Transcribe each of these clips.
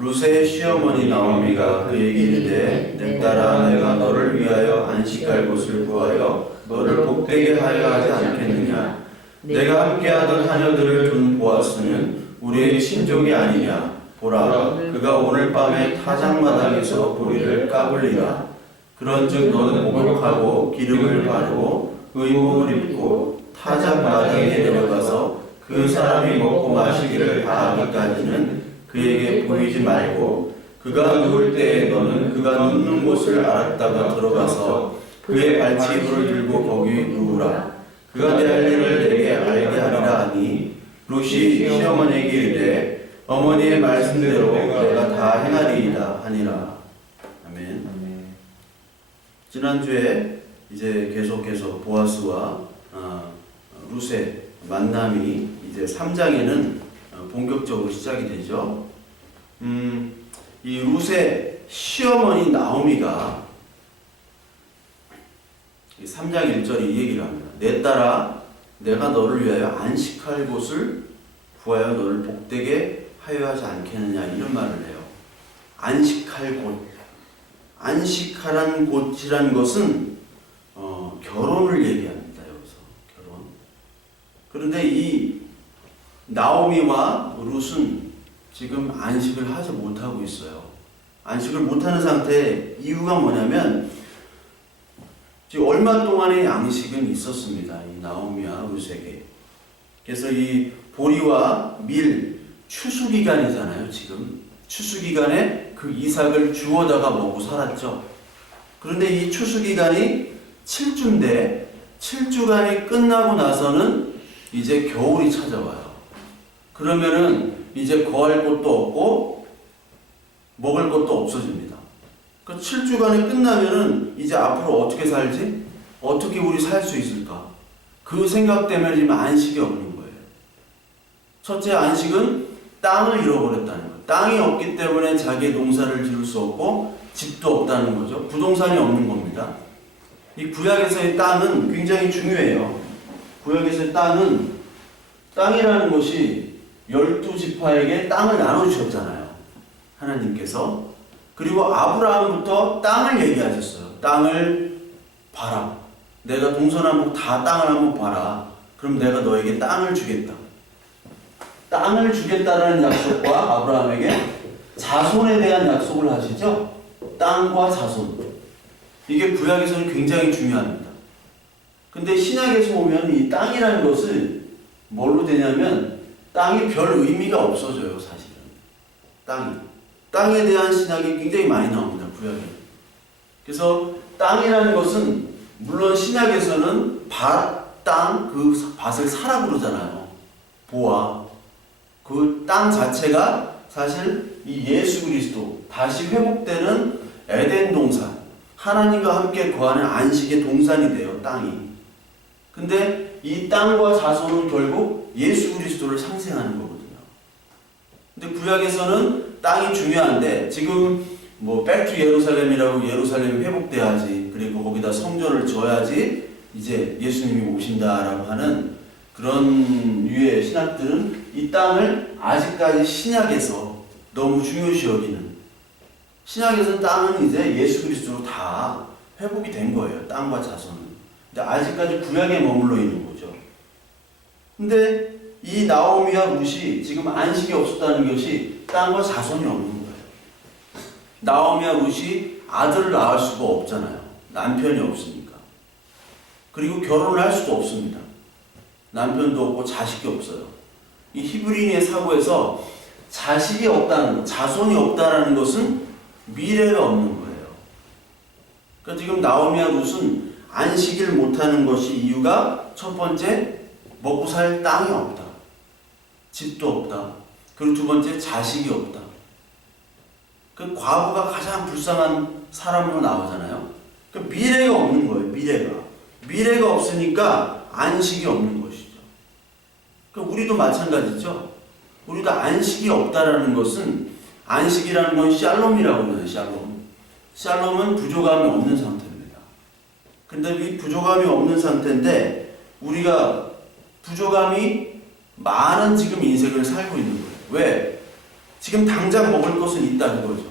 루세의 시어머니 나오미가 그에게 이르되 내 딸아 내가 너를 위하여 안식할 곳을 구하여 너를 복되게 하려 하지 않겠느냐. 내가 함께하던 하녀들을 둔 보아스는 우리의 친족이 아니냐. 보라 그가 오늘 밤에 타작마당에서 보리를 까불리라. 그런즉 너는 목욕하고 기름을 바르고 의복을 입고 타작마당에 내려가서 그 사람이 먹고 마시기를 다하기까지는 그에게 보이지 말고 그가 누울 때에 너는 그가 눕는 곳을 알았다가 들어가서 그의 발치부를 들고 거기 누우라. 그가 내 할 일을 내게 알게 하리라 하니 룻이 시어머니에게 이르되 어머니의 말씀대로 내가 다 행하리이다 하니라. 아멘. 지난주에 이제 계속해서 보아스와 룻의 만남이 이제 3장에는 본격적으로 시작이 되죠. 이 룻의 시어머니 나오미가 3장 1절에 이 얘기를 합니다. 내 딸아 내가 너를 위하여 안식할 곳을 구하여 너를 복되게 하여 하지 않겠느냐 이런 말을 해요. 안식할 곳. 안식하란 곳이란 것은 결혼을 얘기합니다. 여기서 결혼. 그런데 이 나오미와 룻은 지금 안식을 하지 못하고 있어요. 안식을 못하는 상태. 이유가 뭐냐면 지금 얼마 동안의 양식은 있었습니다. 이 나오미와 룻에게. 그래서 이 보리와 밀 추수기간이잖아요. 지금 추수기간에 그 이삭을 주워다가 먹고 살았죠. 그런데 이 추수기간이 7주인데 7주간이 끝나고 나서는 이제 겨울이 찾아와요. 그러면은 이제 거할 곳도 없고 먹을 것도 없어집니다. 그 7주간이 끝나면은 이제 앞으로 어떻게 살지? 어떻게 우리 살 수 있을까? 그 생각 때문에 지금 안식이 없는 거예요. 첫째 안식은 땅을 잃어버렸다는 거예요. 땅이 없기 때문에 자기의 농사를 지을 수 없고 집도 없다는 거죠. 부동산이 없는 겁니다. 이 구약에서의 땅은 굉장히 중요해요. 구약에서의 땅이라는 것이 12지파에게 땅을 나눠주셨잖아요. 하나님께서. 그리고 아브라함부터 땅을 얘기하셨어요. 땅을 봐라. 내가 동서남북 다 땅을 한번 봐라. 그럼 내가 너에게 땅을 주겠다. 땅을 주겠다라는 약속과 아브라함에게 자손에 대한 약속을 하시죠. 땅과 자손. 이게 구약에서는 굉장히 중요합니다. 근데 신약에서 보면 이 땅이라는 것을 뭘로 되냐면 땅이 별 의미가 없어져요. 사실은. 땅에 대한 신약이 굉장히 많이 나옵니다. 구약에. 그래서 땅이라는 것은 물론 신약에서는 밭, 땅, 그 밭을 사라 그러잖아요. 보아. 그 땅 자체가 사실 이 예수 그리스도 다시 회복되는 에덴 동산, 하나님과 함께 거하는 안식의 동산이 돼요. 땅이. 근데 이 땅과 자손은 결국 예수 그리스도를 상징하는 거거든요. 근데 구약에서는 땅이 중요한데 지금 뭐 백투 예루살렘이라고 예루살렘이 회복돼야지, 그리고 거기다 성전을 져야지 이제 예수님이 오신다라고 하는 그런 유의 신학들은 이 땅을 아직까지 신약에서 너무 중요시 여기는, 신약에서는 땅은 이제 예수 그리스도로 다 회복이 된 거예요. 땅과 자손은. 근데 아직까지 구약에 머물러 있는 거죠. 근데 이 나오미와 룻이 지금 안식이 없었다는 것이 땅과 자손이 없는 거예요. 나오미와 룻이 아들을 낳을 수가 없잖아요. 남편이 없으니까. 그리고 결혼을 할 수도 없습니다. 남편도 없고 자식이 없어요. 이 히브리인의 사고에서 자식이 없다는 것, 자손이 없다는 것은 미래가 없는 거예요. 그러니까 지금 나오미와 룻은 안식을 못하는 것이 이유가 첫 번째, 먹고 살 땅이 없다. 집도 없다. 그리고 두 번째, 자식이 없다. 그 과부가 가장 불쌍한 사람으로 나오잖아요. 그 미래가 없는 거예요. 미래가 없으니까 안식이 없는 것이죠. 그 우리도 마찬가지죠. 우리도 안식이 없다라는 것은, 안식이라는 건 샬롬이라고 해요. 샬롬은 부족함이 없는 상태입니다. 근데 이 부족함이 없는 상태인데 우리가 부족함이 많은 지금 인생을 살고 있는 거예요. 왜? 지금 당장 먹을 것은 있다는 거죠.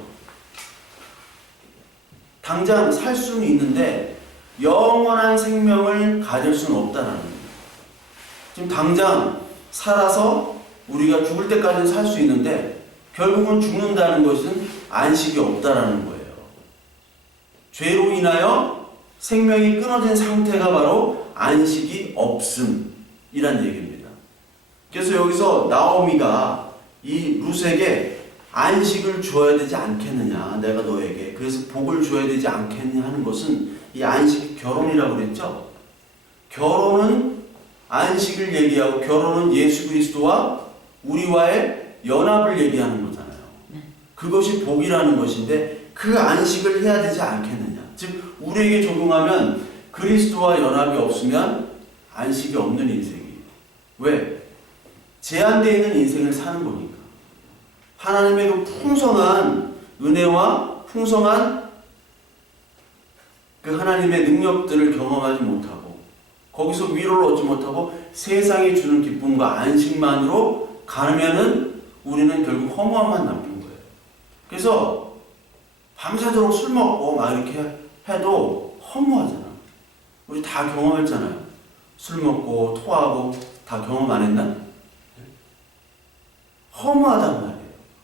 당장 살 수는 있는데 영원한 생명을 가질 수는 없다는 거예요. 지금 당장 살아서 우리가 죽을 때까지는 살 수 있는데 결국은 죽는다는 것은 안식이 없다라는 거예요. 죄로 인하여 생명이 끊어진 상태가 바로 안식이 없음이란 얘기입니다. 그래서 여기서 나오미가 이 룻에게 안식을 주어야 되지 않겠느냐, 내가 너에게 그래서 복을 주어야 되지 않겠느냐 하는 것은 이 안식이 결혼이라고 그랬죠. 결혼은 안식을 얘기하고 결혼은 예수 그리스도와 우리와의 연합을 얘기하는 거잖아요. 그것이 복이라는 것인데 그 안식을 해야 되지 않겠느냐. 즉 우리에게 적용하면 그리스도와 연합이 없으면 안식이 없는 인생이에요. 왜? 제한되어 있는 인생을 사는 거니까. 하나님의 그 풍성한 은혜와 풍성한 그 하나님의 능력들을 경험하지 못하고 거기서 위로를 얻지 못하고 세상이 주는 기쁨과 안식만으로 가면은 우리는 결국 허무함만 남는 거예요. 그래서 밤새도록 술 먹고 막 이렇게 해도 허무하잖아. 우리 다 경험했잖아요. 술 먹고 토하고 다 경험 안 했나? 허무하단 말이에요.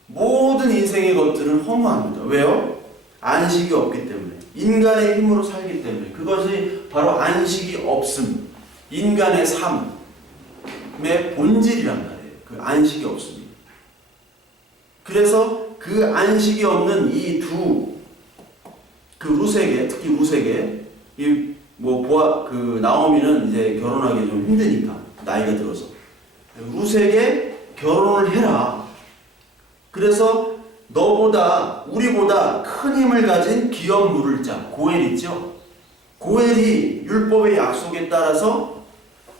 모든 인생의 것들은 허무합니다. 왜요? 안식이 없기 때문에. 인간의 힘으로 살기 때문에. 그것이 바로 안식이 없음. 인간의 삶의 본질이란 말이에요. 그 안식이 없습니다. 그래서 그 안식이 없는 이 그 룻에게, 특히 룻에게, 그 나오미는 이제 결혼하기 좀 힘드니까, 나이가 들어서. 룻에게 결혼을 해라. 그래서 너보다, 우리보다 큰 힘을 가진 기업 물을 자, 고엘 있죠? 고엘이 율법의 약속에 따라서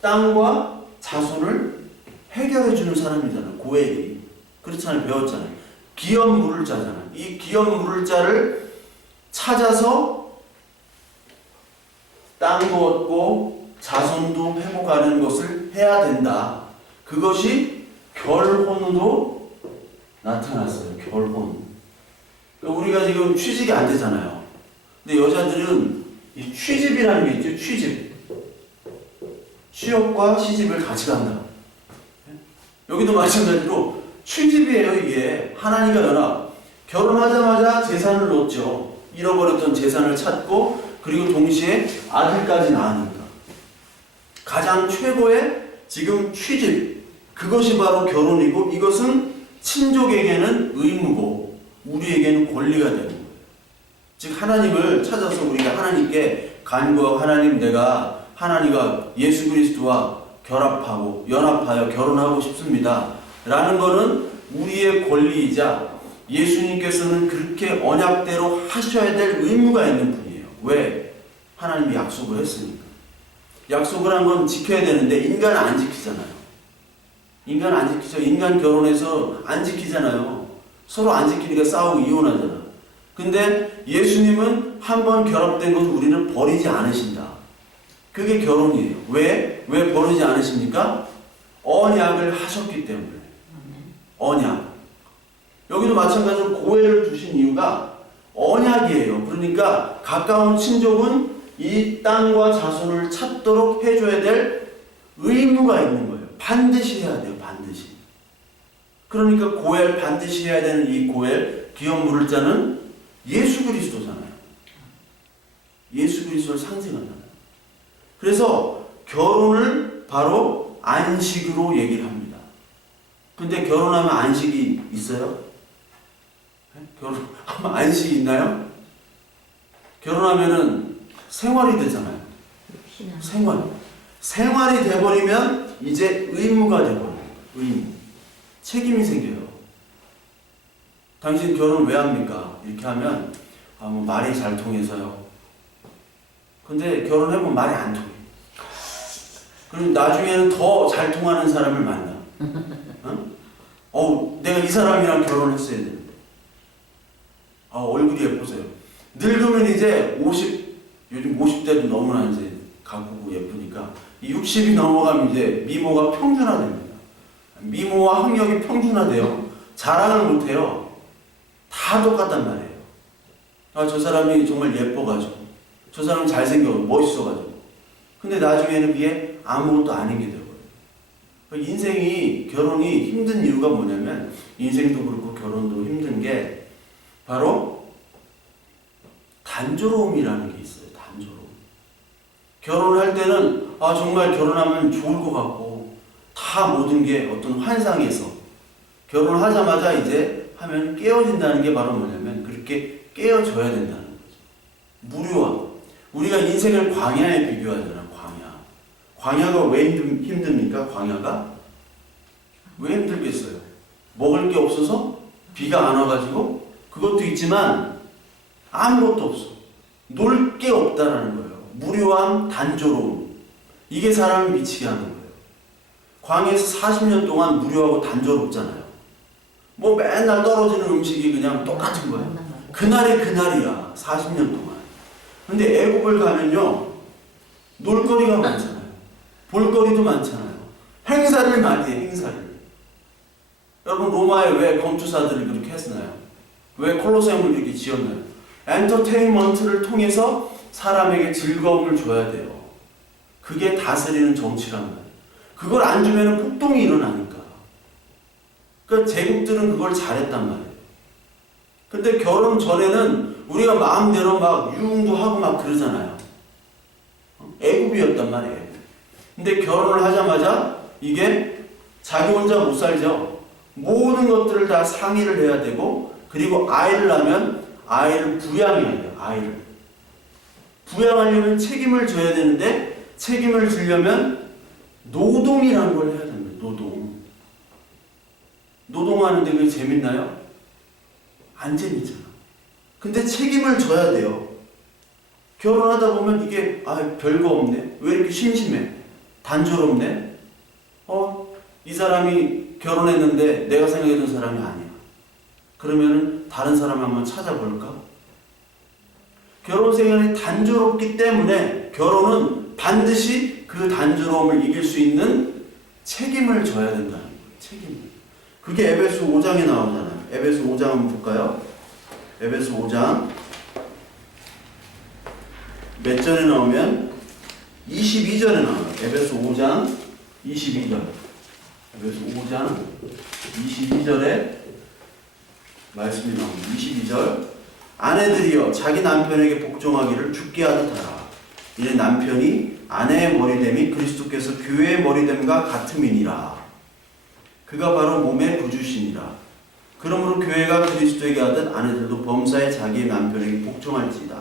땅과 자손을 해결해 주는 사람이잖아요. 고엘이. 그렇잖아요. 배웠잖아요. 기업 물을 자잖아요. 이 기업 물을 자를 찾아서 땅도 얻고 자손도 회복하는 것을 해야 된다. 그것이 결혼으로 나타났어요. 결혼. 우리가 지금 취직이 안 되잖아요. 근데 여자들은 이 취집이라는 게 있죠. 취집. 취업과 시집을 같이 간다. 여기도 마찬가지로 취집이에요. 이게 하나님과 연합. 결혼하자마자 재산을 놓죠. 잃어버렸던 재산을 찾고 그리고 동시에 아들까지 낳으니까. 가장 최고의 지금 취집. 그것이 바로 결혼이고 이것은 친족에게는 의무고 우리에게는 권리가 되는 거예요. 즉 하나님을 찾아서 우리가 하나님께 간구하고 하나님 내가 하나님과 예수 그리스도와 결합하고 연합하여 결혼하고 싶습니다. 라는 것은 우리의 권리이자 예수님께서는 그렇게 언약대로 하셔야 될 의무가 있는 분이에요. 왜? 하나님이 약속을 했으니까. 약속을 한 건 지켜야 되는데 인간은 안 지키잖아요. 인간 안 지키죠. 인간 결혼해서 안 지키잖아요. 서로 안 지키니까 싸우고 이혼하잖아. 근데 예수님은 한번 결합된 것을 우리는 버리지 않으신다. 그게 결혼이에요. 왜? 왜 버리지 않으십니까? 언약을 하셨기 때문에. 언약. 여기도 마찬가지로 고엘을 두신 이유가 언약이에요. 그러니까 가까운 친족은 이 땅과 자손을 찾도록 해줘야 될 의무가 있는 거예요. 반드시 해야 돼요. 반드시. 그러니까 고엘 반드시 해야 되는 이 고엘 기업 물을 자는 예수 그리스도잖아요. 예수 그리스도를 상징하잖아요. 그래서 결혼을 바로 안식으로 얘기를 합니다. 근데 결혼하면 안식이 있어요? 결혼하면 안식이 있나요? 결혼하면은 생활이 되잖아요. 생활이 돼버리면 이제 의무가 돼버려요. 의무. 책임이 생겨요. 당신 결혼 왜 합니까? 이렇게 하면 뭐 말이 잘 통해서요. 근데 결혼하면 말이 안 통해. 그럼 나중에는 더 잘 통하는 사람을 만나. 내가 이 사람이랑 결혼했어야 되는데. 얼굴이 예쁘세요. 늙으면 이제 요즘 50대도 너무나 이제 가꾸고 예쁘니까 60이 넘어가면 이제 미모가 평준화됩니다. 미모와 학력이 평준화돼요. 자랑을 못해요. 다 똑같단 말이에요. 아, 저 사람이 정말 예뻐가지고, 저 사람 잘생겨가지고, 멋있어가지고. 근데 나중에는 그게 아무것도 아닌 게 되어버려요. 인생이, 결혼이 힘든 이유가 뭐냐면, 인생도 그렇고 결혼도 힘든 게 바로 단조로움이라는 게 있어요. 단조로움. 결혼을 할 때는 아, 정말 결혼하면 좋을 것 같고, 다 모든 게 어떤 환상에서 결혼을 하자마자 이제 하면 깨어진다는 게 바로 뭐냐면 그렇게 깨어져야 된다는 거죠. 무료함. 우리가 인생을 광야에 비교하잖아. 광야가 왜 힘듭니까? 광야가 왜 힘들겠어요? 먹을 게 없어서 비가 안 와가지고 그것도 있지만 아무것도 없어. 놀 게 없다라는 거예요. 무료함, 단조로움. 이게 사람을 미치게 하는 거예요. 광야에서 40년 동안 무료하고 단조롭잖아요. 뭐 맨날 떨어지는 음식이 그냥 똑같은 거예요. 그날이 그날이야. 40년 동안. 근데 애국을 가면요, 놀거리가 많잖아요. 볼거리도 많잖아요. 행사를 많이 해, 행사를. 여러분, 로마에 왜 검투사들을 그렇게 했나요? 왜 콜로세움을 이렇게 지었나요? 엔터테인먼트를 통해서 사람에게 즐거움을 줘야 돼요. 그게 다스리는 정치란 말이에요. 그걸 안 주면 폭동이 일어나니까. 그러니까 제국들은 그걸 잘했단 말이에요. 근데 결혼 전에는 우리가 마음대로 막 유흥도 하고 막 그러잖아요. 애국이었단 말이에요. 근데 결혼을 하자마자 이게 자기 혼자 못 살죠. 모든 것들을 다 상의를 해야 되고, 그리고 아이를 낳으면 아이를 부양해야 돼요. 아이를 부양하려면 책임을 져야 되는데, 책임을 지려면 노동이라는 걸 해야 됩니다. 노동하는데 그게 재밌나요? 안 재밌잖아. 근데 책임을 져야 돼요. 결혼하다 보면 이게 별거 없네. 왜 이렇게 심심해? 단조롭네? 이 사람이 결혼했는데 내가 생각했던 사람이 아니야. 그러면은 다른 사람 한번 찾아볼까? 결혼 생활이 단조롭기 때문에 결혼은 반드시 그 단조로움을 이길 수 있는 책임을 져야 된다는 거예요. 책임을. 그게 에베소 5장에 나오잖아요. 에베소 5장 한번 볼까요? 에베소 5장 몇 절에 나오면 22절에 나와요. 에베소 5장 22절. 에베소 5장 22절에 말씀이 나옵니다. 22절. 아내들이여 자기 남편에게 복종하기를 주께 하듯 하라. 이는 남편이 아내의 머리됨이 그리스도께서 교회의 머리됨과 같음이니라. 그가 바로 몸의 구주시니라. 그러므로 교회가 그리스도에게 하듯 아내들도 범사에 자기의 남편에게 복종할지이다.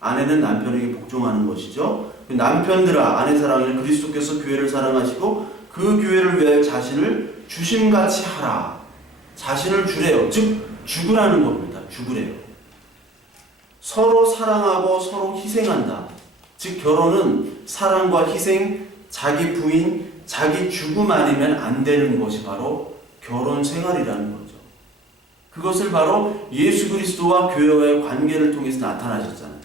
아내는 남편에게 복종하는 것이죠. 남편들아, 아내 사랑하는 그리스도께서 교회를 사랑하시고 그 교회를 위하여 자신을 주심같이 하라. 자신을 주래요. 즉 죽으라는 겁니다. 죽으래요. 서로 사랑하고 서로 희생한다. 즉 결혼은 사랑과 희생, 자기 부인, 자기 죽음 아니면 안 되는 것이 바로 결혼 생활이라는 거죠. 그것을 바로 예수 그리스도와 교회와의 관계를 통해서 나타나셨잖아요.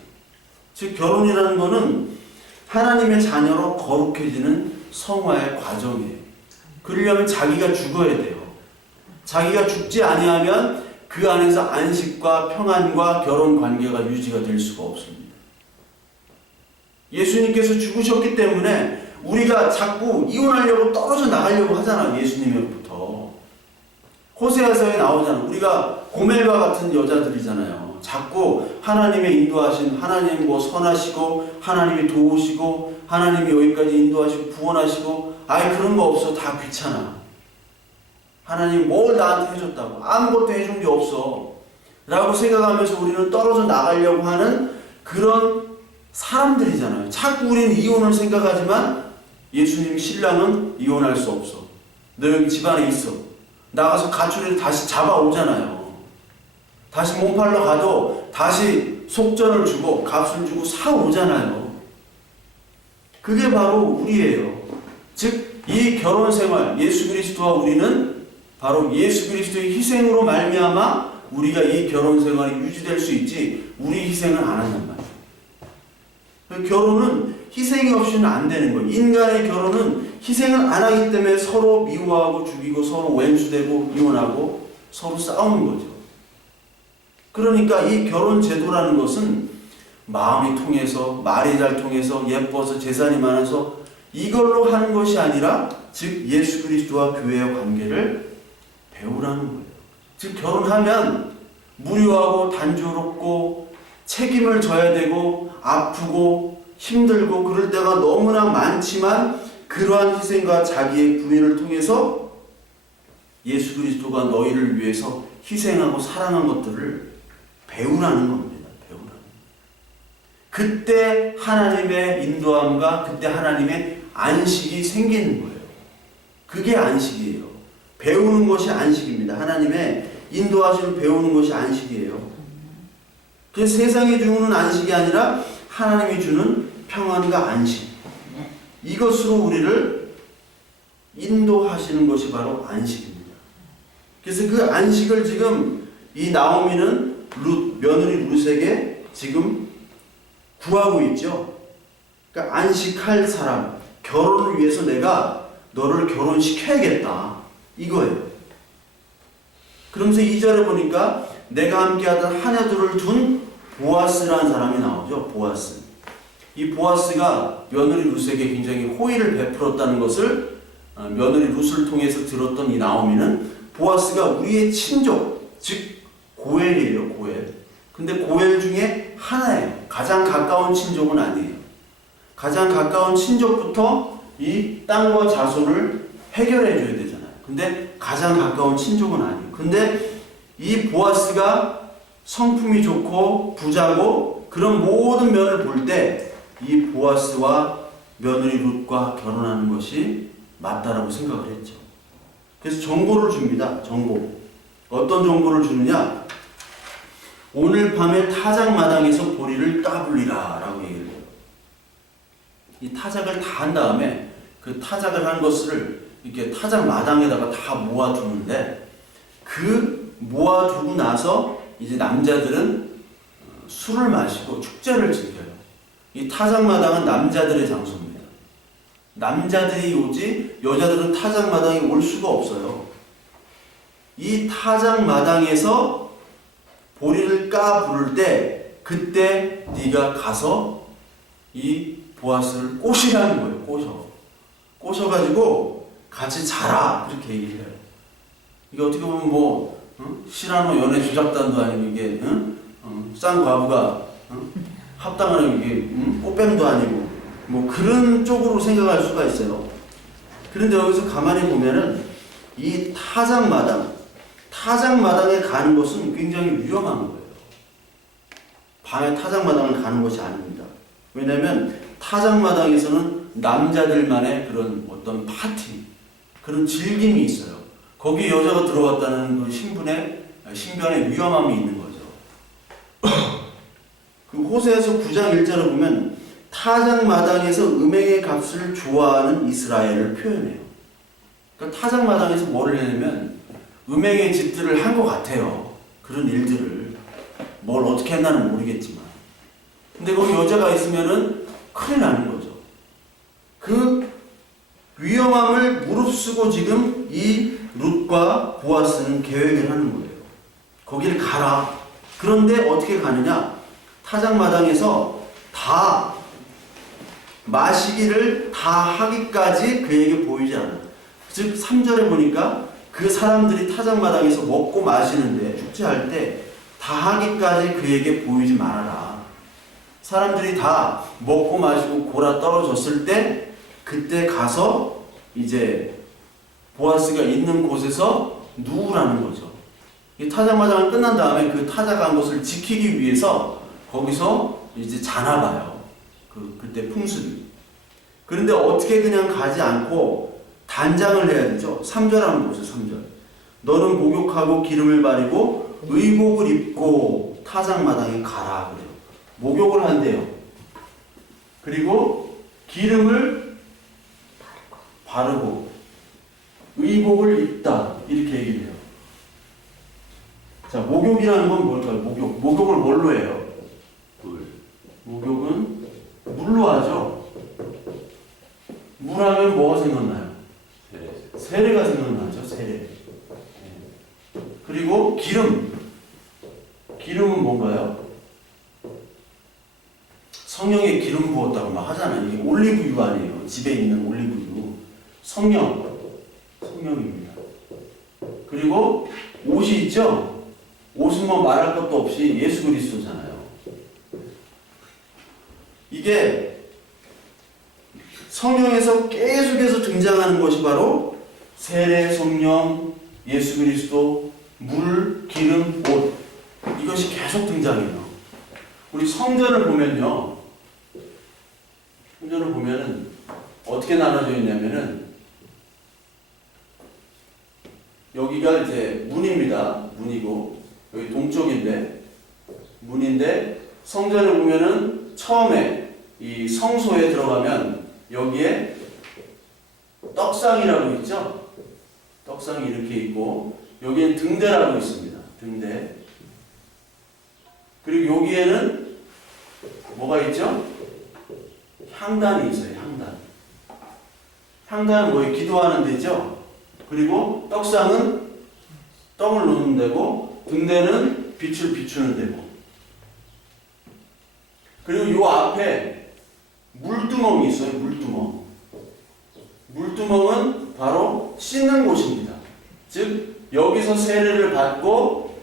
즉 결혼이라는 것은 하나님의 자녀로 거룩해지는 성화의 과정이에요. 그러려면 자기가 죽어야 돼요. 자기가 죽지 아니하면 그 안에서 안식과 평안과 결혼 관계가 유지가 될 수가 없습니다. 예수님께서 죽으셨기 때문에 우리가 자꾸 이혼하려고 떨어져 나가려고 하잖아. 예수님으로부터. 호세아서에 나오잖아. 우리가 고멜과 같은 여자들이잖아요. 자꾸 하나님의 인도하신, 하나님 뭐 선하시고 하나님이 도우시고 하나님이 여기까지 인도하시고 구원하시고 그런 거 없어. 다 귀찮아. 하나님 뭘 나한테 해줬다고. 아무것도 해준 게 없어 라고 생각하면서 우리는 떨어져 나가려고 하는 그런 사람들이잖아요. 자꾸 우리는 이혼을 생각하지만 예수님 신랑은 이혼할 수 없어. 너 여기 집안에 있어. 나가서 가출해서 다시 잡아오잖아요. 다시 몸팔러 가도 다시 속전을 주고 값을 주고 사오잖아요. 그게 바로 우리예요. 즉 이 결혼 생활, 예수 그리스도와 우리는 바로 예수 그리스도의 희생으로 말미암아 우리가 이 결혼 생활이 유지될 수 있지 우리 희생은 안 한단 말이에요. 결혼은 희생이 없이는 안 되는 거예요. 인간의 결혼은 희생을 안 하기 때문에 서로 미워하고 죽이고 서로 왼수되고 이혼하고 서로 싸우는 거죠. 그러니까 이 결혼 제도라는 것은 마음이 통해서, 말이 잘 통해서, 예뻐서, 재산이 많아서 이걸로 하는 것이 아니라 즉 예수 그리스도와 교회의 관계를 배우라는 거예요. 즉 결혼하면 무료하고 단조롭고 책임을 져야 되고 아프고 힘들고 그럴 때가 너무나 많지만 그러한 희생과 자기의 부인을 통해서 예수 그리스도가 너희를 위해서 희생하고 사랑한 것들을 배우라는 겁니다. 배우라는. 그때 하나님의 인도함과 그때 하나님의 안식이 생기는 거예요. 그게 안식이에요. 배우는 것이 안식입니다. 하나님의 인도하심을 배우는 것이 안식이에요. 그래서 세상이 주는 안식이 아니라 하나님이 주는 평안과 안식. 이것으로 우리를 인도하시는 것이 바로 안식입니다. 그래서 그 안식을 지금 이 나오미는 며느리 룻에게 지금 구하고 있죠. 그러니까 안식할 사람, 결혼을 위해서 내가 너를 결혼시켜야겠다. 이거예요. 그러면서 2절에 보니까 내가 함께하던 하녀들을 둔 보아스라는 사람이 나오죠. 보아스. 이 보아스가 며느리 룻에게 굉장히 호의를 베풀었다는 것을 며느리 룻을 통해서 들었던 이 나오미는 보아스가 우리의 친족, 즉 고엘이에요. 고엘. 근데 고엘 중에 하나예요. 가장 가까운 친족은 아니에요. 가장 가까운 친족부터 이 땅과 자손을 해결해 줘야 되잖아요. 근데 가장 가까운 친족은 아니에요. 근데 이 보아스가 성품이 좋고 부자고 그런 모든 면을 볼 때 이 보아스와 며느리 룻과 결혼하는 것이 맞다라고 생각을 했죠. 그래서 정보를 줍니다. 정보. 어떤 정보를 주느냐? 오늘 밤에 타작마당에서 보리를 까불리라 라고 얘기를 해요. 이 타작을 다 한 다음에 그 타작을 한 것을 이렇게 타작마당에다가 다 모아두는데 그 모아두고 나서 이제 남자들은 술을 마시고 축제를 즐겨요. 이 타작마당은 남자들의 장소입니다. 남자들이 오지 여자들은 타작마당에 올 수가 없어요. 이 타작마당에서 보리를 까 부를 때 그때 네가 가서 이 보아스를 꼬시라는 거예요. 꼬셔가지고 같이 자라 그렇게 얘기를 해요. 이게 어떻게 보면 뭐 시라노 연애 조작단도 아니고 이게 쌍과부가 합당하는 이게 꽃뱀도 아니고 뭐 그런 쪽으로 생각할 수가 있어요. 그런데 여기서 가만히 보면은 이 타작마당에 가는 것은 굉장히 위험한 거예요. 밤에 타작마당을 가는 것이 아닙니다. 왜냐하면 타작마당에서는 남자들만의 그런 어떤 파티, 그런 즐김이 있어요. 거기에 여자가 들어왔다는 그 신변에 위험함이 있는 거죠. 그 호세아서 9장 1절을 보면 타작마당에서 음행의 값을 좋아하는 이스라엘을 표현해요. 그러니까 타작마당에서 뭐를 해내면 음행의 짓들을 한 것 같아요. 그런 일들을. 뭘 어떻게 했나는 모르겠지만. 근데 거기 여자가 있으면은 큰일 나는 거죠. 그 위험함을 무릅쓰고 지금 이 룻과 보아스는 계획을 하는 거예요. 거기를 가라. 그런데 어떻게 가느냐? 타작마당에서 다 마시기를 다 하기까지 그에게 보이지 않아요. 즉 3절에 보니까 그 사람들이 타작마당에서 먹고 마시는데 축제할 때 다 하기까지 그에게 보이지 말아라. 사람들이 다 먹고 마시고 골아 떨어졌을 때 그때 가서 이제 보아스가 있는 곳에서 누우라는 거죠. 이 타작마당이 끝난 다음에 그 타작한 것을 지키기 위해서 거기서 이제 자나 봐요. 그때 풍습이. 그런데 어떻게 그냥 가지 않고 단장을 해야 되죠. 3절 한번 보세요. 3절. 너는 목욕하고 기름을 바르고 의복을 입고 타작마당에 가라 그래요. 목욕을 한대요. 그리고 기름을 바르고 의복을 입다 이렇게 얘기를 해요. 자, 목욕이라는 건 뭘까요? 목욕을 뭘로 해요? 목욕은 물로 하죠. 물하면 뭐가 생각나요? 세례가 생각나죠. 세례. 그리고 기름. 기름은 뭔가요? 성령에 기름 부었다고 막 하잖아요. 이게 올리브유 아니에요. 집에 있는 올리브유. 성령입니다. 그리고 옷이 있죠? 옷은 뭐 말할 것도 없이 예수 그리스도잖아요. 이게 성경에서 계속해서 등장하는 것이 바로 세례, 성령, 예수 그리스도, 물, 기름, 옷. 이것이 계속 등장해요. 우리 성전을 보면요. 성전을 보면은 어떻게 나눠져 있냐면은 여기가 이제 문입니다. 문이고 여기 동쪽인데 문인데 성전을 보면은 처음에 이 성소에 들어가면 여기에 떡상이라고 있죠. 떡상이 이렇게 있고 여기엔 등대라고 있습니다. 등대. 그리고 여기에는 뭐가 있죠? 향단이 있어요. 향단. 향단은 뭐예요? 기도하는 데죠. 그리고 떡상은 떡을 놓는 데고 등대는 빛을 비추는 데고. 그리고 요 앞에 물두멍이 있어요. 물두멍. 물두멍은 바로 씻는 곳입니다. 즉 여기서 세례를 받고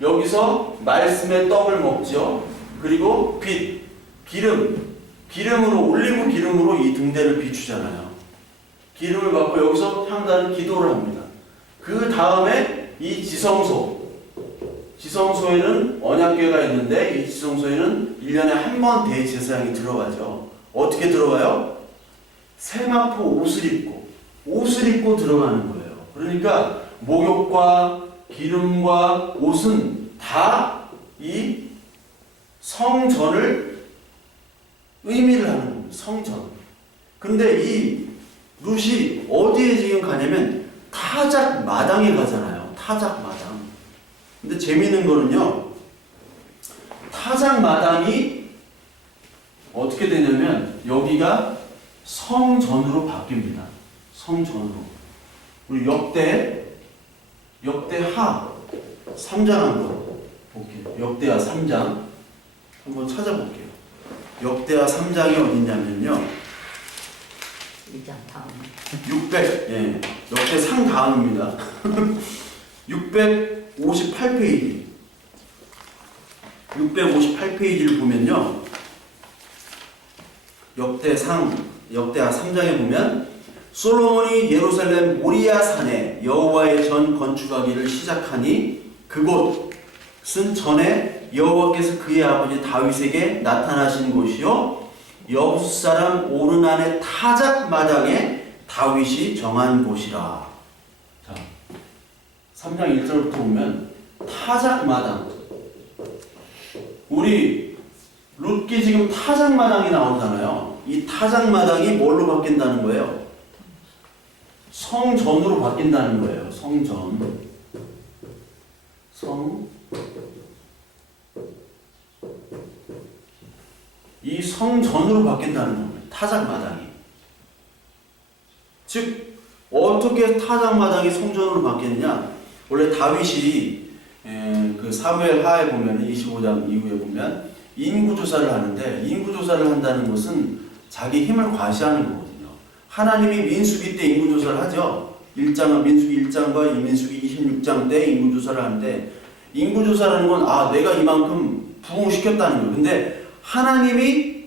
여기서 말씀의 떡을 먹죠. 그리고 빛, 기름으로 올리브 기름으로 이 등대를 비추잖아요. 기름을 받고 여기서 향단은 기도를 합니다. 그 다음에 이 지성소에는 언약궤가 있는데 이 지성소에는 1년에 한 번 대제사장이 들어가죠. 어떻게 들어가요? 세마포 옷을 입고 들어가는 거예요. 그러니까 목욕과 기름과 옷은 다 이 성전을 의미를 하는 겁니다. 성전. 근데 이 룻이 어디에 지금 가냐면 타작 마당에 가잖아요. 타작 마당. 근데 재미있는 거는요. 타작 마당이 어떻게 되냐면 여기가 성전으로 바뀝니다. 성전으로. 우리 역대하 3장 한번 볼게요. 역대하 3장 한번 찾아볼게요. 역대하 3장이 어딨냐면요. 2장 다음. 600, 역대상 다음입니다. 658페이지. 658페이지를 보면요. 역대하 3장에 보면 솔로몬이 예루살렘 모리아 산에 여호와의 전 건축하기를 시작하니 그곳은 전에 여호와께서 그의 아버지 다윗에게 나타나신 곳이요 여부스 사람 오르난의 타작 마당에 다윗이 정한 곳이라. 자, 3장 1절부터 보면 타작 마당. 우리 룻기 지금 타작 마당이 나오잖아요. 이 타작 마당이 뭘로 바뀐다는 거예요? 성전으로 바뀐다는 거예요. 성전. 이 성전으로 바뀐다는 겁니다. 타작 마당이. 즉 어떻게 타작 마당이 성전으로 바뀌느냐? 원래 다윗이 그 사무엘 하에 보면 25장 이후에 보면 인구조사를 하는데 인구조사를 한다는 것은 자기 힘을 과시하는 거거든요. 하나님이 민수기 때 인구조사를 하죠. 민수기 1장과 민수기 26장 때 인구조사를 하는데 인구조사라는 건 내가 이만큼 부흥시켰다는 거예요. 근데 하나님이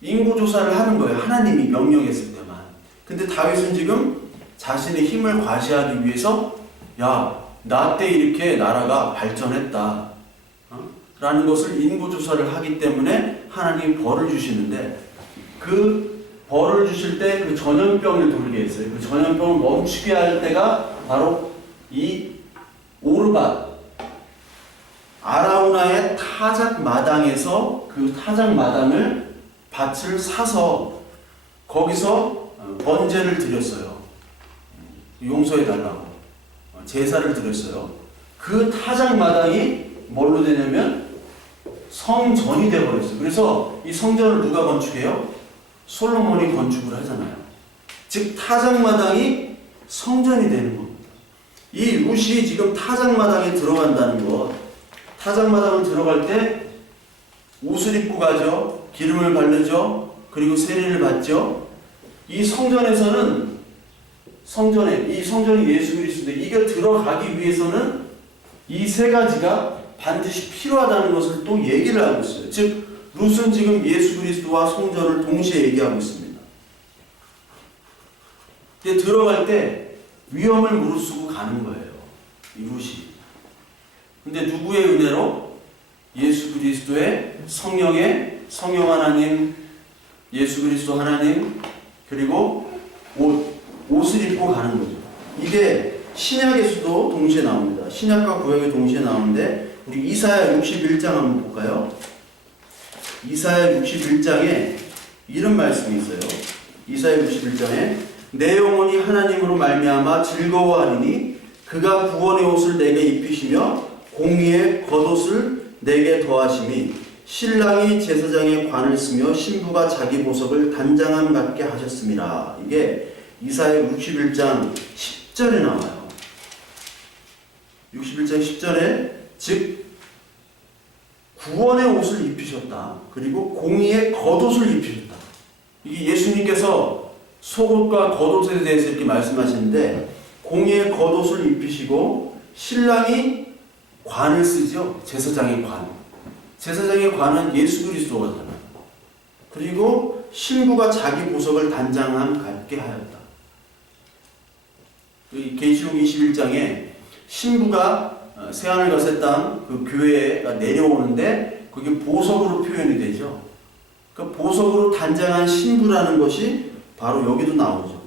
인구조사를 하는 거예요. 하나님이 명령했을 때만. 근데 다윗은 지금 자신의 힘을 과시하기 위해서 나 때 이렇게 나라가 발전했다 라는 것을 인구조사를 하기 때문에 하나님이 벌을 주시는데 그 벌을 주실 때 그 전염병을 돌게 했어요. 그 전염병을 멈추게 할 때가 바로 이 오르밧 아라우나의 타작 마당에서 그 타작 마당을 밭을 사서 거기서 번제를 드렸어요. 용서해 달라고 제사를 드렸어요. 그 타작 마당이 뭘로 되냐면 성전이 되어버렸어요. 그래서 이 성전을 누가 건축해요? 솔로몬이 건축을 하잖아요. 즉 타작마당이 성전이 되는 겁니다. 이 룻이 지금 타작마당에 들어간다는 것, 타작마당을 들어갈 때 옷을 입고 가죠. 기름을 바르죠. 그리고 세례를 받죠. 이 성전에서는 이 성전이 예수 그리스도인데 이게 들어가기 위해서는 이 세 가지가 반드시 필요하다는 것을 또 얘기를 하고 있어요. 즉 룻은 지금 예수 그리스도와 성전을 동시에 얘기하고 있습니다. 근데 들어갈 때 위험을 무릅쓰고 가는 거예요. 이 룻이. 근데 누구의 은혜로? 예수 그리스도의 성령 하나님, 예수 그리스도 하나님, 그리고 옷을 입고 가는 거죠. 이게 신약에서도 동시에 나옵니다. 신약과 구약에 동시에 나오는데 우리 이사야 61장 한번 볼까요? 이사야 61장에 이런 말씀이 있어요. 이사야 61장에 내 영혼이 하나님으로 말미암아 즐거워하리니 그가 구원의 옷을 내게 입히시며 공의의 겉옷을 내게 더하심이 신랑이 제사장의 관을 쓰며 신부가 자기 보석을 단장함 같게 하셨습니다. 이게 이사야 61장 10절에 나와요. 61장 10절에 즉 구원의 옷을 입히셨다. 그리고 공의의 겉옷을 입히셨다. 이게 예수님께서 속옷과 겉옷에 대해서 이렇게 말씀하시는데 공의의 겉옷을 입히시고 신랑이 관을 쓰죠. 제사장의 관. 제사장의 관은 예수 그리스도잖아요. 그리고 신부가 자기 보석을 단장함 같게 하였다. 계시록 21장에 신부가 새하늘 가세 땅 그 교회가 내려오는데 그게 보석으로 표현이 되죠. 그 보석으로 단장한 신부라는 것이 바로 여기도 나오죠.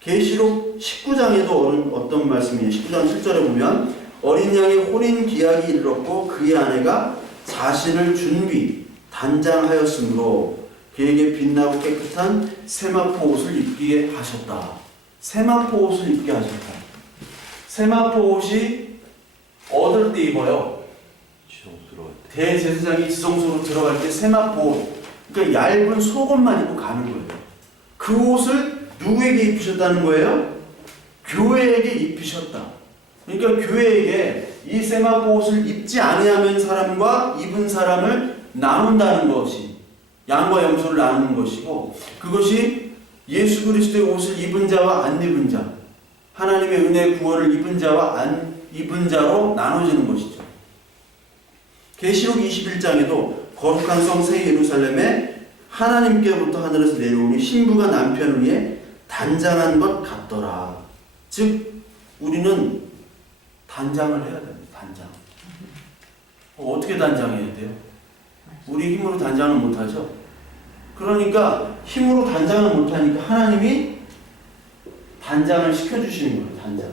계시록 19장에도 어떤 말씀이에요? 19장 7절에 보면 어린 양의 혼인 기약이 이르렀고 그의 아내가 자신을 준비 단장하였으므로 그에게 빛나고 깨끗한 세마포 옷을 입게 하셨다. 세마포 옷을 입게 하셨다. 세마포 옷이 어떨 때 입어요? 대제사장이 지성소로 들어갈 때 세마포 옷, 그러니까 얇은 속옷만 입고 가는 거예요. 그 옷을 누구에게 입히셨다는 거예요? 교회에게 입히셨다. 그러니까 교회에게 이 세마포 옷을 입지 아니하면 사람과 입은 사람을 나눈다는 것이 양과 염소를 나누는 것이고 그것이 예수 그리스도의 옷을 입은 자와 안 입은 자, 하나님의 은혜 구원을 입은 자와 안 입은 자로 나눠지는 것이죠. 계시록 21장에도 거룩한 성 새 예루살렘에 하나님께로부터 하늘에서 내려오니 신부가 남편을 위해 단장한 것 같더라. 즉 우리는 단장을 해야 됩니다. 단장. 어떻게 단장해야 돼요? 우리 힘으로 단장은 못하죠. 그러니까 힘으로 단장을 못하니까 하나님이 단장을 시켜주시는 거예요. 단장.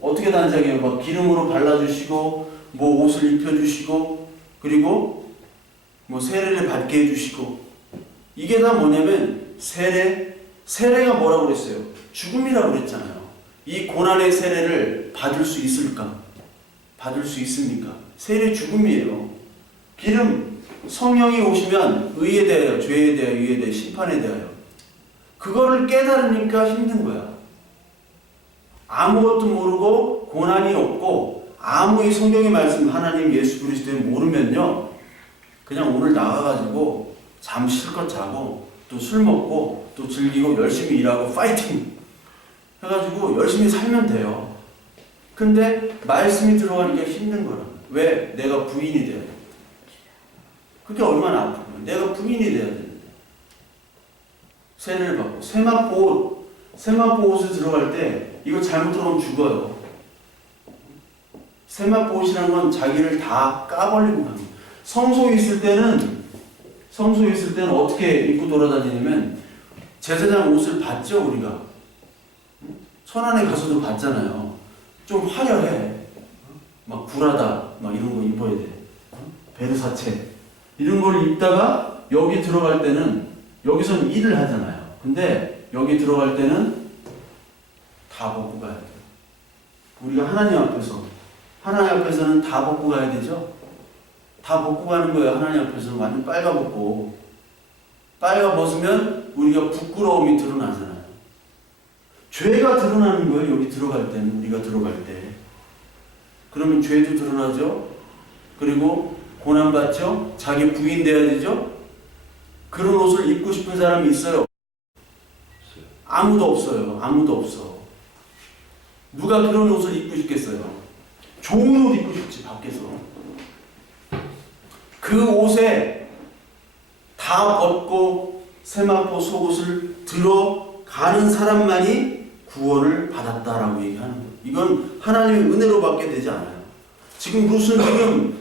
어떻게 단장해요? 막 기름으로 발라주시고 뭐 옷을 입혀주시고 그리고 뭐 세례를 받게 해주시고 이게 다 뭐냐면 세례가 뭐라고 그랬어요? 죽음이라고 그랬잖아요. 이 고난의 세례를 받을 수 있을까? 받을 수 있습니까? 세례 죽음이에요. 기름, 성령이 오시면 의에 대하여, 죄에 대하여, 의에 대하여, 심판에 대하여 그거를 깨달으니까 힘든 거야. 아무것도 모르고 고난이 없고 아무 이 성경의 말씀 하나님 예수 그리스도에 모르면요 그냥 오늘 나가가지고 잠 실컷 자고 또 술 먹고 또 즐기고 열심히 일하고 파이팅 해가지고 열심히 살면 돼요. 근데 말씀이 들어가니까 힘든 거라. 왜? 내가 부인이 돼야 돼. 그게 얼마나 아픈 거야. 내가 부인이 돼야 되는데 세례를 받고 세마포 옷에 들어갈 때 이거 잘못 들어오면 죽어요. 세마포 옷이라는 건 자기를 다 까버리고 가는 거예요. 성소에 있을 때는 어떻게 입고 돌아다니냐면 제사장 옷을 봤죠 우리가. 천안에 가서도 봤잖아요. 좀 화려해. 막 구라다 막 이런 거 입어야 돼. 베르사체 이런 걸 입다가 여기 들어갈 때는 여기서는 일을 하잖아요. 근데 여기 들어갈 때는 다 벗고 가야 돼요. 우리가 하나님 앞에서는 다 벗고 가야 되죠. 다 벗고 가는 거예요. 하나님 앞에서 완전 빨가벗고. 빨가벗으면 우리가 부끄러움이 드러나잖아요. 죄가 드러나는 거예요. 여기 들어갈 때는, 우리가 들어갈 때. 그러면 죄도 드러나죠. 그리고 고난받죠. 자기 부인돼야 되죠. 그런 옷을 입고 싶은 사람이 있어요? 아무도 없어요. 아무도 없어. 누가 그런 옷을 입고 싶겠어요? 좋은 옷 입고 싶지, 밖에서. 그 옷에 다 벗고 세마포 속옷을 들어가는 사람만이 구원을 받았다라고 얘기하는 거예요. 이건 하나님의 은혜로 받게 되지 않아요. 지금 룻은 지금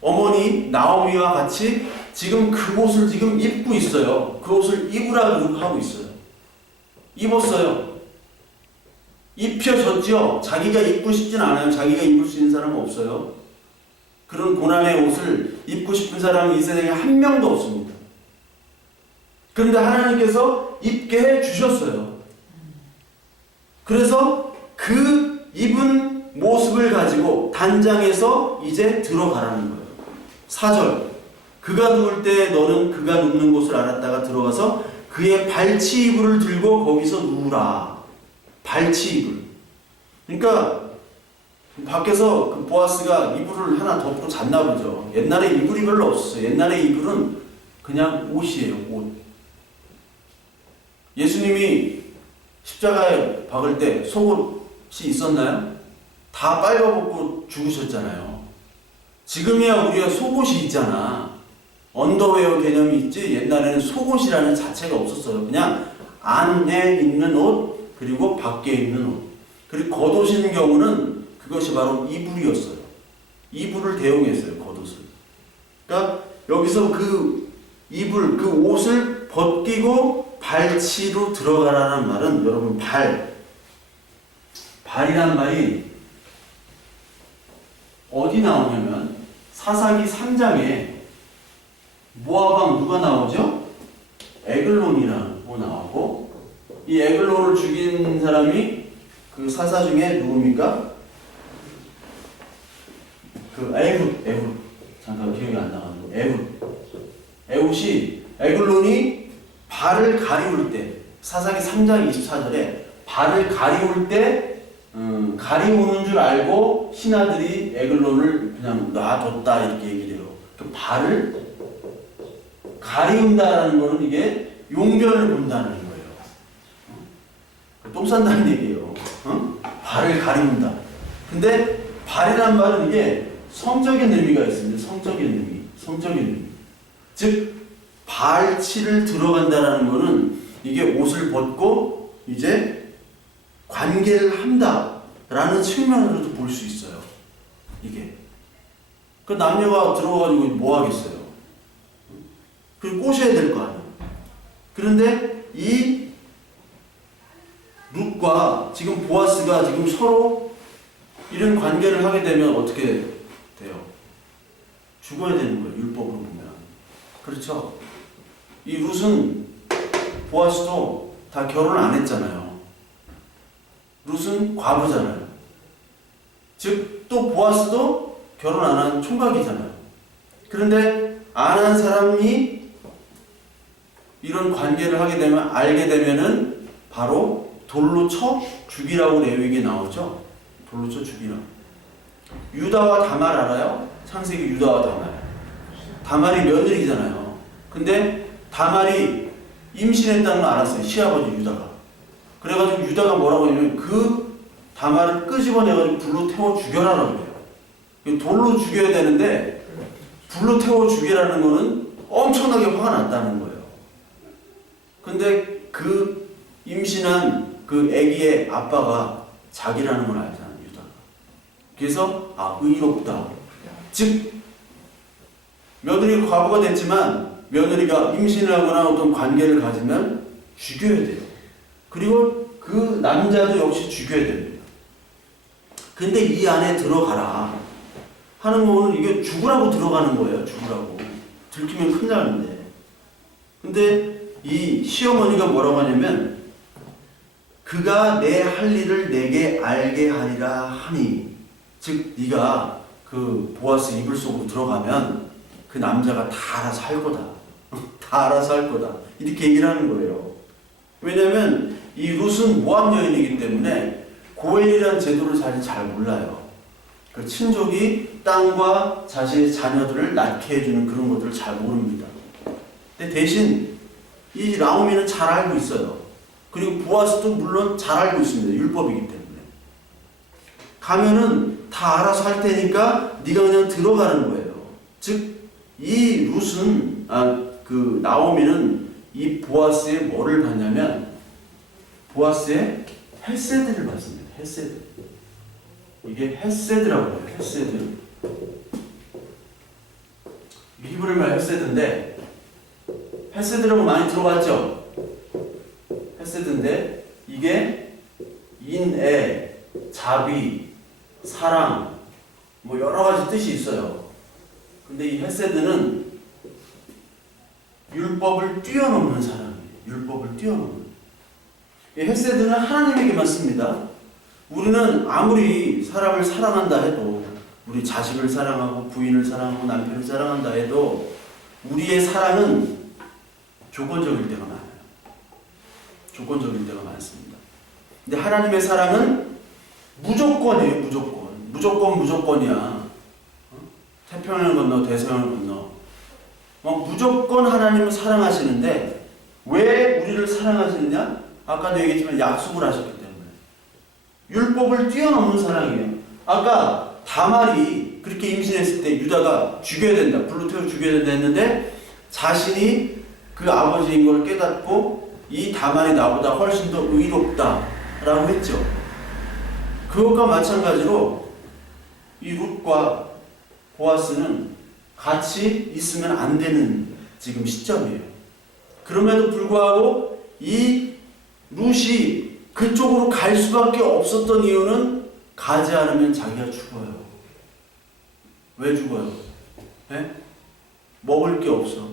어머니 나오미와 같이 지금 그 옷을 지금 입고 있어요. 그 옷을 입으라고 하고 있어요. 입었어요. 입혀졌죠. 자기가 입고 싶진 않아요. 자기가 입을 수 있는 사람은 없어요. 그런 고난의 옷을 입고 싶은 사람은 이 세상에 한 명도 없습니다. 그런데 하나님께서 입게 해 주셨어요. 그래서 그 입은 모습을 가지고 단장에서 이제 들어가라는 거예요. 4절. 그가 누울 때 너는 그가 눕는 곳을 알았다가 들어가서 그의 발치 이불을 들고 거기서 누우라. 발치 이불. 그러니까 밖에서 그 보아스가 이불을 하나 덮고 잤나 보죠. 옛날에 이불이 별로 없었어요. 옛날에 이불은 그냥 옷이에요. 옷. 예수님이 십자가에 박을 때 속옷이 있었나요? 다 빨가벗고 죽으셨잖아요. 지금이야 우리가 속옷이 있잖아. 언더웨어 개념이 있지. 옛날에는 속옷이라는 자체가 없었어요. 그냥 안에 입는 옷, 그리고 밖에 입는 옷. 그리고 겉옷인 경우는 그것이 바로 이불이었어요. 이불을 대용했어요. 겉옷을. 그러니까 여기서 그 이불, 그 옷을 벗기고 발치로 들어가라는 말은 여러분 발이란 말이 어디 나오냐면 사사기 3장에 모압왕 누가 나오죠? 에글론이라고 나오고, 이 에글론을 죽인 사람이 그 사사 중에 누굽니까? 그 에훗 잠깐 기억이 안 나가지고 에훗이 에글론이 발을 가리울 때, 사사기 3장 24절에 발을 가리울 때 가리우는 줄 알고 신하들이 에글론을 그냥 놔뒀다 이렇게 얘기를 해요. 그 발을 가리운다라는 거는 이게 용변을 본다는 거예요. 똥 싼다는 얘기예요. 발을 가리운다. 근데 발이란 말은 이게 성적인 의미가 있습니다. 성적인 의미. 즉 발치를 들어간다라는 거는 이게 옷을 벗고 이제 관계를 한다라는 측면으로도 볼 수 있어요. 이게. 그 남녀가 들어가가지고 뭐 하겠어요? 그리고 꼬셔야 될 거 아니에요. 그런데 이 룻과 지금 보아스가 지금 서로 이런 관계를 하게 되면 어떻게 돼요? 죽어야 되는 거예요. 율법으로 보면. 그렇죠? 이 룻은 보아스도 다 결혼 안 했잖아요. 룻은 과부잖아요. 즉 또 보아스도 결혼 안 한 총각이잖아요. 그런데 안 한 사람이 이런 관계를 하게 되면, 알게 되면은 바로 돌로 쳐 죽이라고 레위기에 나오죠. 돌로 쳐 죽이라. 유다와 다말 알아요? 창세기 유다와 다말. 다말이 며느리잖아요. 근데 다말이 임신했다는 걸 알았어요. 시아버지 유다가. 그래가지고 유다가 뭐라고 하냐면 그 다말을 끄집어내가지고 불로 태워 죽여라라고 그래요. 돌로 죽여야 되는데 불로 태워 죽이라는 거는 엄청나게 화가 났다는 거예요. 근데 그 임신한 그 아기의 아빠가 자기라는 걸 알잖아요. 유다가. 그래서 의롭다. 즉 며느리가 과부가 됐지만 며느리가 임신을 하거나 어떤 관계를 가지면 죽여야 돼요. 그리고 그 남자도 역시 죽여야 됩니다. 근데 이 안에 들어가라 하는 거는 이게 죽으라고 들어가는 거예요. 죽으라고. 들키면 큰일 나는데. 근데 이 시어머니가 뭐라고 하냐면 그가 내 할 일을 내게 알게 하리라 하니, 즉 네가 그 보아스 이불 속으로 들어가면 그 남자가 다 알아서 할 거다. 다 알아서 할 거다. 이렇게 얘기를 하는 거예요. 왜냐하면 이 룻은 모압 여인이기 때문에 고엘이라는 제도를 사실 잘 몰라요. 그 친족이 땅과 자신의 자녀들을 낳게 해주는 그런 것들을 잘 모릅니다. 근데 대신 이 나오미는 잘 알고 있어요. 그리고 보아스도 물론 잘 알고 있습니다. 율법이기 때문에. 가면은 다 알아서 할 테니까 네가 그냥 들어가는 거예요. 즉 이 룻은 그 나오미는 이 보아스의 뭐를 받냐면 보아스의 헤세드를 받습니다. 헤세드. 이게 헤세드라고 해요. 헤세드. 히브리 말 헤세드인데 헤세드라고 많이 들어봤죠? 헤세드인데 이게 인애, 자비, 사랑 뭐 여러 가지 뜻이 있어요. 근데 이 헤세드는 율법을 뛰어넘는 사람이에요. 율법을 뛰어넘는. 이 헤세드는 하나님에게만 씁니다. 우리는 아무리 사람을 사랑한다 해도 우리 자식을 사랑하고 부인을 사랑하고 남편을 사랑한다 해도 우리의 사랑은 조건적일 때가 많아요. 조건적일 때가 많습니다. 근데 하나님의 사랑은 무조건이에요. 무조건이야. 태평양을 건너 대서양을 건너 무조건 하나님을 사랑하시는데 왜 우리를 사랑하시느냐? 아까도 얘기했지만 약속을 하셨기 때문에 율법을 뛰어넘는 사랑이에요. 아까 다말이 그렇게 임신했을 때 유다가 죽여야 된다, 불로 태워 죽여야 된다 했는데 자신이 그 아버지인 걸 깨닫고 이 다말이 나보다 훨씬 더 의롭다라고 했죠. 그것과 마찬가지로 이 룻과 보아스는 같이 있으면 안 되는 지금 시점이에요. 그럼에도 불구하고 이 룻이 그쪽으로 갈 수밖에 없었던 이유는 가지 않으면 자기가 죽어요. 왜 죽어요? 네? 먹을 게 없어.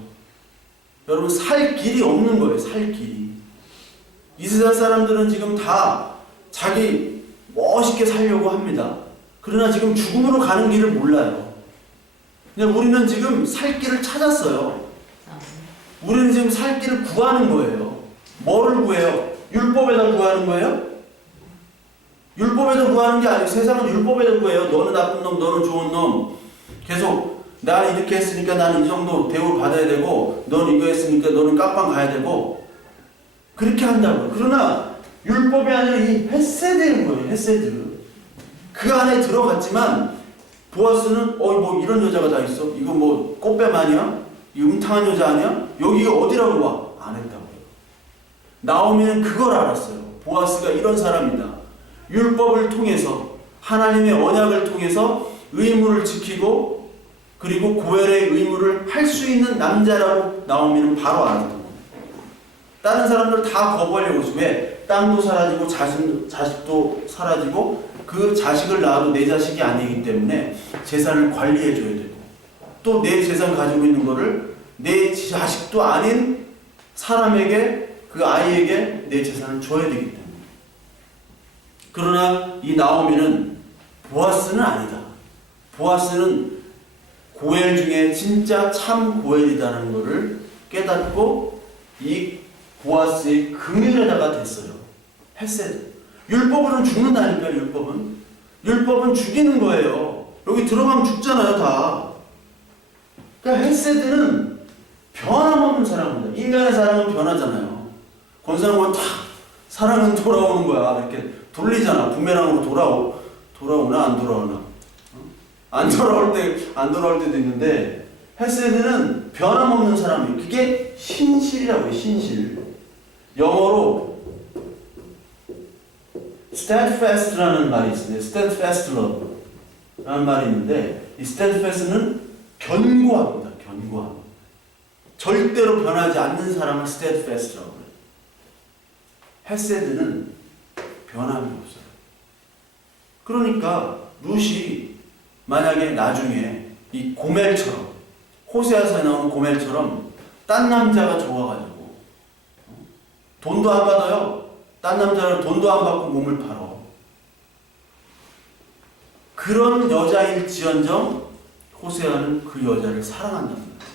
여러분 살 길이 없는 거예요. 살 길이. 이 세상 사람들은 지금 다 자기 멋있게 살려고 합니다. 그러나 지금 죽음으로 가는 길을 몰라요. 근데 우리는 지금 살 길을 찾았어요. 우리는 지금 살 길을 구하는 거예요. 뭐를 구해요? 율법에다 구하는 거예요? 율법에다 구하는 게 아니고 세상은 율법에다 구해요. 너는 나쁜 놈, 너는 좋은 놈. 계속 나는 이렇게 했으니까 나는 이 정도 대우를 받아야 되고 너는 이거 했으니까 너는 깜빵 가야 되고 그렇게 한다고요. 그러나 율법이 아니라 이 헤세드인 거예요. 헤세드. 그 안에 들어갔지만 보아스는 뭐 이런 여자가 다 있어? 이거 뭐 꽃뱀 아니야? 이 음탕한 여자 아니야? 여기가 어디라고 와? 안 했다고요. 나오미는 그걸 알았어요. 보아스가 이런 사람이다. 율법을 통해서 하나님의 언약을 통해서 의무를 지키고 그리고 고엘의 의무를 할 수 있는 남자라고 나오미는 바로 알았던 겁니다. 다른 사람들 다 거부하려고 해서 왜? 땅도 사라지고 자식도 사라지고 그 자식을 낳아도 내 자식이 아니기 때문에 재산을 관리해줘야 되고 또 내 재산 가지고 있는 거를 내 자식도 아닌 사람에게 그 아이에게 내 재산을 줘야 되기 때문에. 그러나 이 나오미는 보아스는 아니다. 보아스는 고엘 중에 진짜 참 고엘이다라는 것을 깨닫고 이 보아스의 긍휼에다가 됐어요. 헤세드. 율법으로는 죽는다니까요. 율법은 죽이는 거예요. 여기 들어가면 죽잖아요. 다. 그러니까 헤세드는 변함없는 사랑입니다. 인간의 사랑은 변하잖아요. 권사님은 탁 사랑은 돌아오는 거야. 이렇게 돌리잖아. 부메랑으로 돌아오나 안 돌아오나. 안 돌아올 때도 있는데 헤세드는 변함없는 사람이에요. 그게 신실이라고 해요. 신실. 영어로 steadfast라는 말이 있습니다. steadfast love라는 말이 있는데 이 steadfast는 견고합니다. 견고함. 절대로 변하지 않는 사람을 steadfast라고 해요. 헤세드는 변함이 없어요. 그러니까 룻이 만약에 나중에 이 고멜처럼 호세아서에 나오는 고멜처럼 딴 남자가 좋아가지고 돈도 안 받아요. 딴 남자는 돈도 안 받고 몸을 팔어. 그런 여자일지언정 호세아는 그 여자를 사랑한답니다.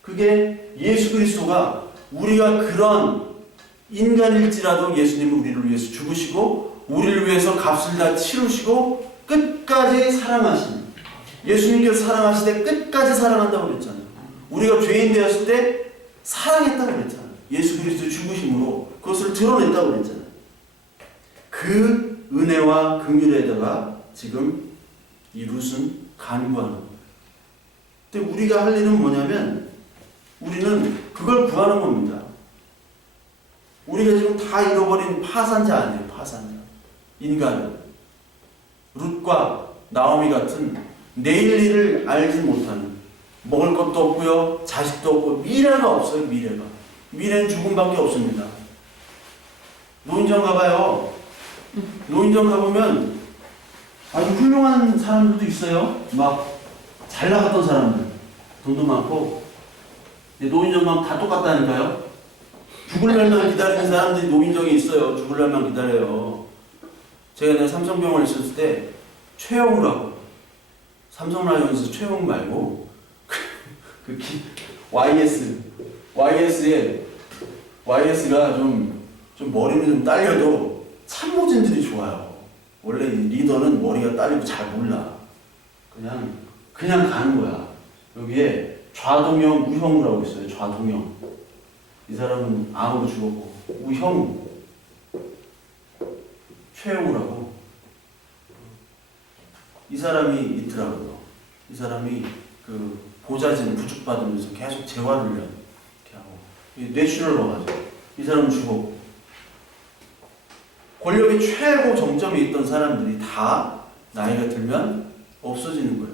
그게 예수 그리스도가 우리가 그런 인간일지라도 예수님은 우리를 위해서 죽으시고 우리를 위해서 값을 다 치르시고 끝까지 사랑하신, 예수님께서 사랑하시되 끝까지 사랑한다고 그랬잖아요. 우리가 죄인 되었을 때 사랑했다고 그랬잖아요. 예수 그리스도 죽으심으로 그것을 드러냈다고 그랬잖아요. 그 은혜와 긍휼에다가 지금 이 룻은 간구하는 거예요. 근데 우리가 할 일은 뭐냐면 우리는 그걸 구하는 겁니다. 우리가 지금 다 잃어버린 파산자 아니에요. 파산자. 인간은 룻과 나오미 같은 내일 일을 알지 못하는, 먹을 것도 없고요, 자식도 없고, 미래가 없어요. 미래는 죽음밖에 없습니다. 노인정 가봐요. 노인정 가보면 아주 훌륭한 사람들도 있어요. 막 잘 나갔던 사람들, 돈도 많고. 노인정 가면 다 똑같다니까요. 죽을 날만 기다리는 사람들이 노인정에 있어요. 죽을 날만 기다려요. 제가 내가 삼성병원에 있었을 때 최영우라고, 삼성라이온스 최영우 말고 YS가 좀 머리는 좀 딸려도 참모진들이 좋아요. 원래 리더는 머리가 딸리고 잘 몰라. 그냥 가는 거야. 여기에 좌동영, 우형우라고 있어요. 좌동영. 이 사람은 암으로 죽었고, 우형우, 최영우라고. 이 사람이 있더라고요. 이 사람이 그 보좌진 부축 받으면서 계속 재활훈련 이렇게 하고 뇌출혈을 와가지고 이 사람은 죽었고, 권력의 최고 정점에 있던 사람들이 다 나이가 들면 없어지는 거예요.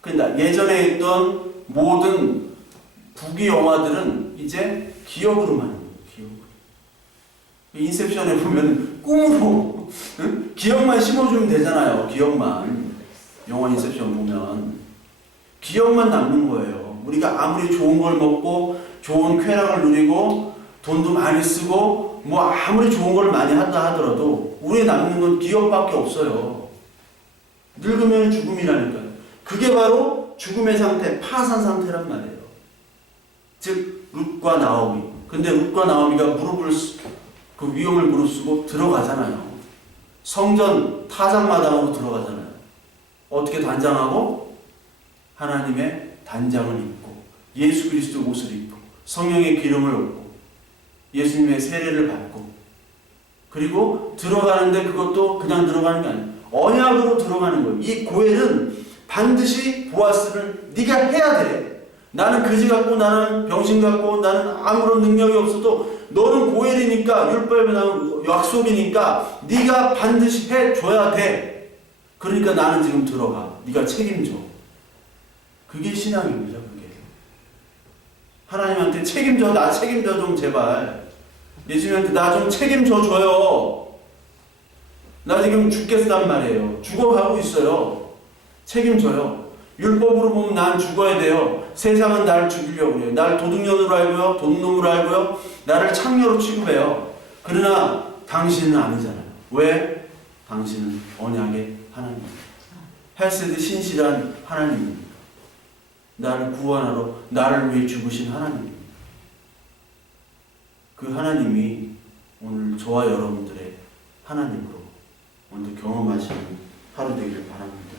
그러니까 예전에 있던 모든 부귀 영화들은 이제 기억으로만 해요. 기억으로. 인셉션에 보면 꿈으로 기억만 심어주면 되잖아요. 기억만. 영화 인셉션 보면 기억만 남는 거예요. 우리가 아무리 좋은 걸 먹고 좋은 쾌락을 누리고 돈도 많이 쓰고 뭐 아무리 좋은 걸 많이 한다 하더라도 우리에 남는 건 기억밖에 없어요. 늙으면 죽음이라니까요. 그게 바로 죽음의 상태, 파산 상태란 말이에요. 즉 룻과 나오미. 근데 룻과 나오미가 그 위험을 무릅쓰고 들어가잖아요. 성전 타작마당으로 들어가잖아요. 어떻게 단장하고 하나님의 단장을 입고 예수 그리스도 옷을 입고 성령의 기름을 얻고 예수님의 세례를 받고, 그리고 들어가는데 그것도 그냥 들어가는 게 아니에요. 언약으로 들어가는 거예요. 이 고엘은 반드시 보아스를 네가 해야 돼. 나는 그지 같고 나는 병신 같고 나는 아무런 능력이 없어도 너는 고엘이니까, 율법에 나온 약속이니까 네가 반드시 해줘야 돼. 그러니까 나는 지금 들어가. 네가 책임져. 그게 신앙입니다. 그게. 하나님한테 책임져. 나 책임져 좀 제발. 예수님한테 나 좀 책임져 줘요. 나 지금 죽겠단 말이에요. 죽어가고 있어요. 책임져요. 율법으로 보면 난 죽어야 돼요. 세상은 나를 죽이려고 해요. 나를 도둑년으로 알고요. 돈놈으로 알고요. 나를 창녀로 취급해요. 그러나 당신은 아니잖아요. 왜? 당신은 언약의 하나님입니다. 헬세드 신실한 하나님입니다. 나를 구원하러 나를 위해 죽으신 하나님입니다. 그 하나님이 오늘 저와 여러분들의 하나님으로 오늘 경험하시는 하루 되기를 바랍니다.